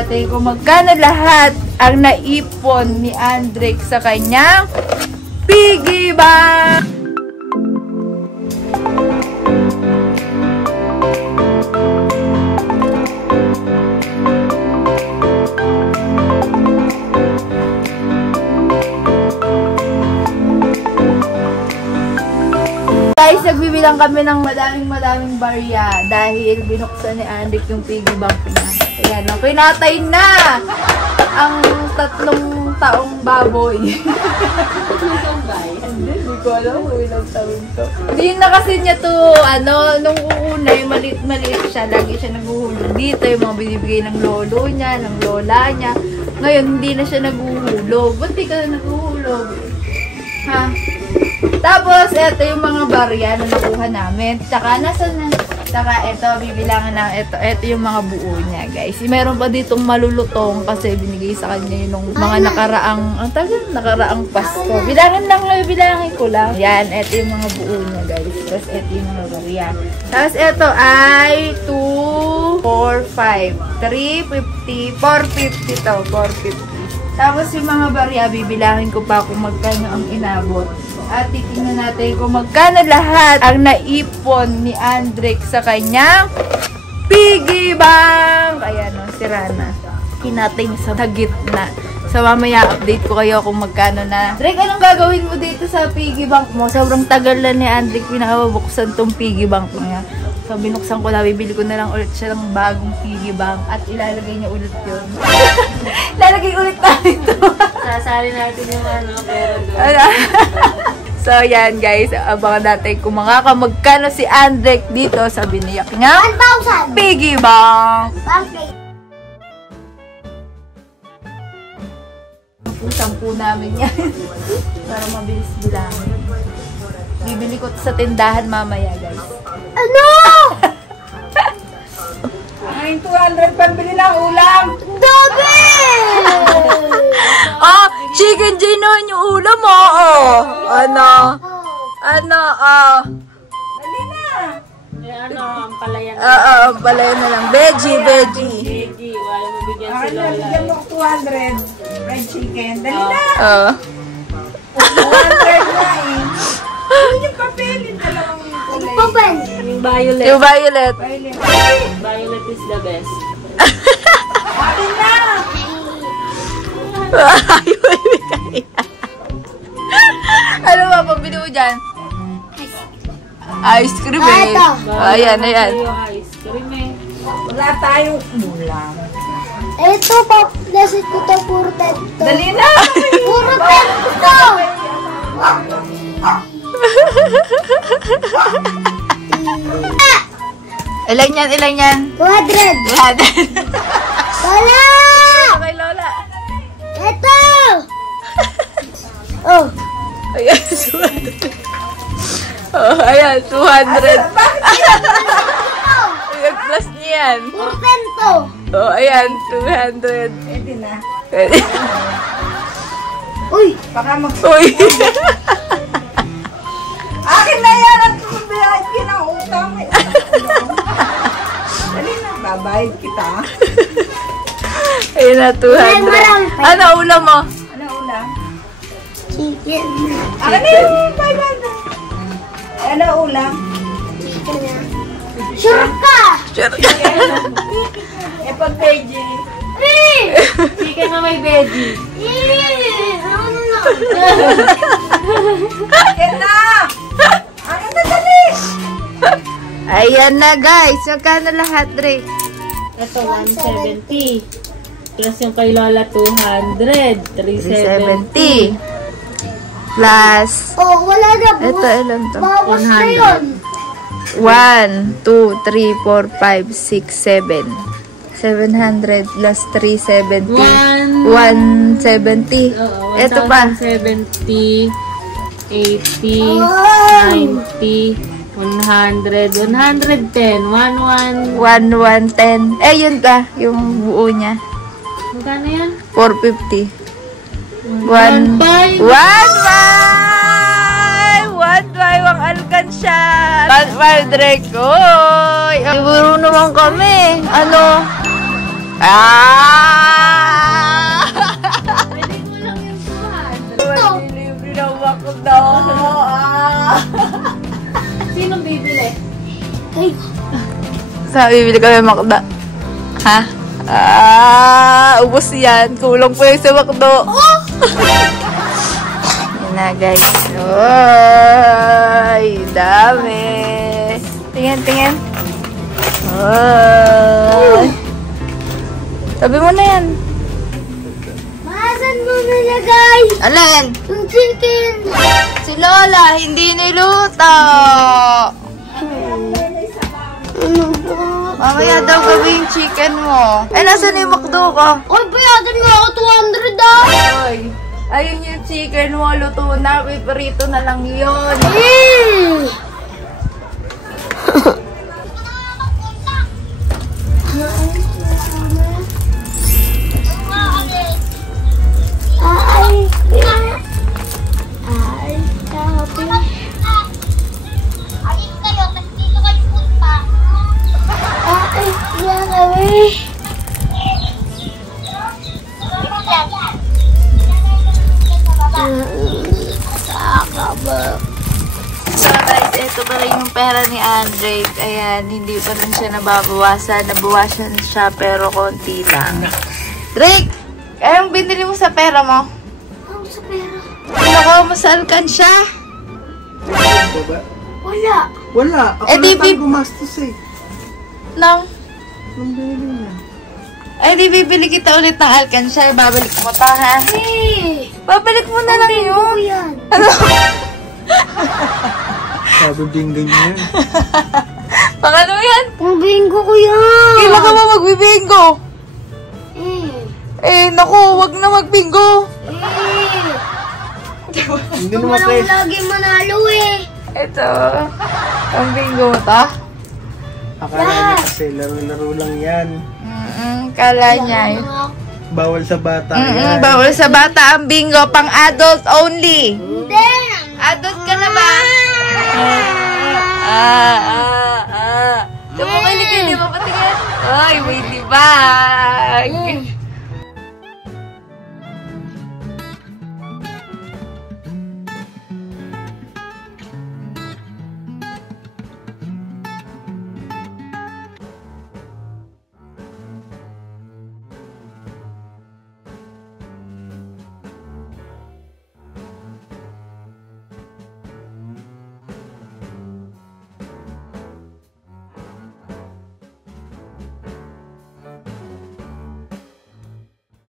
natin kung magkano lahat ang naipon ni Andrick sa kanyang piggy bank. Guys, nagbibilang kami ng madaming barya dahil binuksan ni Andrick yung piggy bank niya. Ayan, pinatay na ang 3 taong baboy. Hindi ko alam kung ilang taon to. Hindi na kasi niya to, nung una, maliit siya. Lagi siya naguhulog dito. Yung mga binibigay ng lolo niya, ng lola niya. Ngayon, hindi na siya naguhulog. Ba't di ka na naguhulog? Ha? Tapos, eto yung mga barya na nakuha namin. Tsaka, Tsaka, eto, bibilangan na, eto yung mga buo niya, guys. Meron pa ditong malulutong kasi binigay sa kanya yung mga nakaraang Pasko. Bilangin ko lang. Yan, eto yung mga buo niya, guys. Tapos, eto yung mga barya. Tapos, eto ay 2, 4, 5, 350, 450 to, 450. Tapos, yung mga barya, bibilangin ko pa kung magkano ang inabot. At titingnan natin kung magkano lahat ang naipon ni Andrick sa kanyang piggy bank. Ayan o, sira na. Kinating sa gitna. So mamaya update ko kayo kung magkano na. Andrick, anong gagawin mo dito sa piggy bank mo? Sobrang tagal na ni Andrick pinakabuksan tong piggy bank niya. So binuksan ko na, bibili ko na lang ulit siya ng bagong piggy bank at ilalagay niya ulit yun. Ilalagay ulit natin ito. Sasali natin yung pero So, yan guys. Abangan natin kung magkano si Andrick dito sa biniyak niya 1,000 piggy bank. Sampu namin yan. Para mabilis bilangin. Bibili ko sa tindahan mamaya, guys. Ano? Ay, 200 pambili ng ulam. Dami! Oh, chicken ginon yung ulam mo. Oh. Ano? Dali na. Ang palayan na. Ang palayan na lang. Veggie. Veggie. Wala mo bigyan si Lola. Bigyan mo 200 fried chicken. Dali na. 200 na eh. Ano yung papel? Yung dalawang kulay. Papel. Yung violet. Yung violet. Violet is the best. Akin na! Ano ba pambili mo dyan? Ice cream eh. Ayan. Yung ice cream eh. Wala tayong ulam. Ito, paplasit ko to, puro pento. Dali na! Puro pento! Ilan yan? 200. Lola! Kay Lola. Ito! Oh. Ayan, 200. Oh, ayan, 200. Ayan, plus niyan. Puro pento. Oh, ayan, 200. Pwede na. Uy! Baka Uy! Akin na yan! At kumabayad ka ng utang. Dali na. Babayad kita. Ayun na, 200. Ano ulam mo? Ano ulam? Chicken. Akin na yung 500. Ano ulam? Sure ka! Pag veggie. Chicken na may veggie. Akin na! Akin na dali! Ayan na guys. Magkano lahat, Drake? Ito, 170. Plus yung kay Lola, 200. 370. 370. Plus. Oh, wala na. Ito, ilan to? Bawas na yun. 1, 2, 3, 4, 5, 6, 7. 700 plus 370. 170. Ito pa. 170, 80, 90, 100, 110, 110. Eh, yun ka. Yung buo niya. Magkano yan? 450. 1.5. 1.5 ang alkansya. 1.5 Drake. Oy, iburo naman kami. Ano? Sa bibili kami makda. Ha? Ubos yan. Kulang po yung sa makdo. Yan na, guys. Ay, dami. Tingin. Ay. Sabi mo na yan. Maasan mo nilagay? Alin? Yung chicken. Si Lola, hindi niluto. Ano ba? Mamaya daw gawin yung chicken mo. Eh, nasa na yung McDo ka? Oy, bayadan mo ako 200 ah! Oy, ayun yung chicken mo, luto na, piprito na lang yun. So guys, ito pa rin yung pera ni Andre. Ayan, hindi pa rin siya nababawasan. Nabawasan siya pero konti lang. Drake, anong binili mo sa pera mo? Ano sa pera? Nakuha mo sa alkansya? Wala. Wala. Ako Eh, di lang tayo gumastos eh. Nang? Anong binili niya? Ay, di bibili kita ulit ng alkansya. Babalik mo ta, ha? Eh! Babalik mo na lang Bingo yun. ko yan. Ano? Sabi bingo niya yan. Pakano yan? Pang bingo ko yan. Kailan ka ba magbibingo? Eh! Naku, wag na magbingo. Eh! Hindi Ito naman mo kayo. lang lagi manalo eh. Ito. Ang bingo mo ta? Akala niya kasi laro-laro lang yan. Kala niya. Bawal sa bata yan. Bawal sa bata ang bingo. Pang adult only. Hindi! Adult ka na ba? Tumukili mo patingin. Ay, may libag.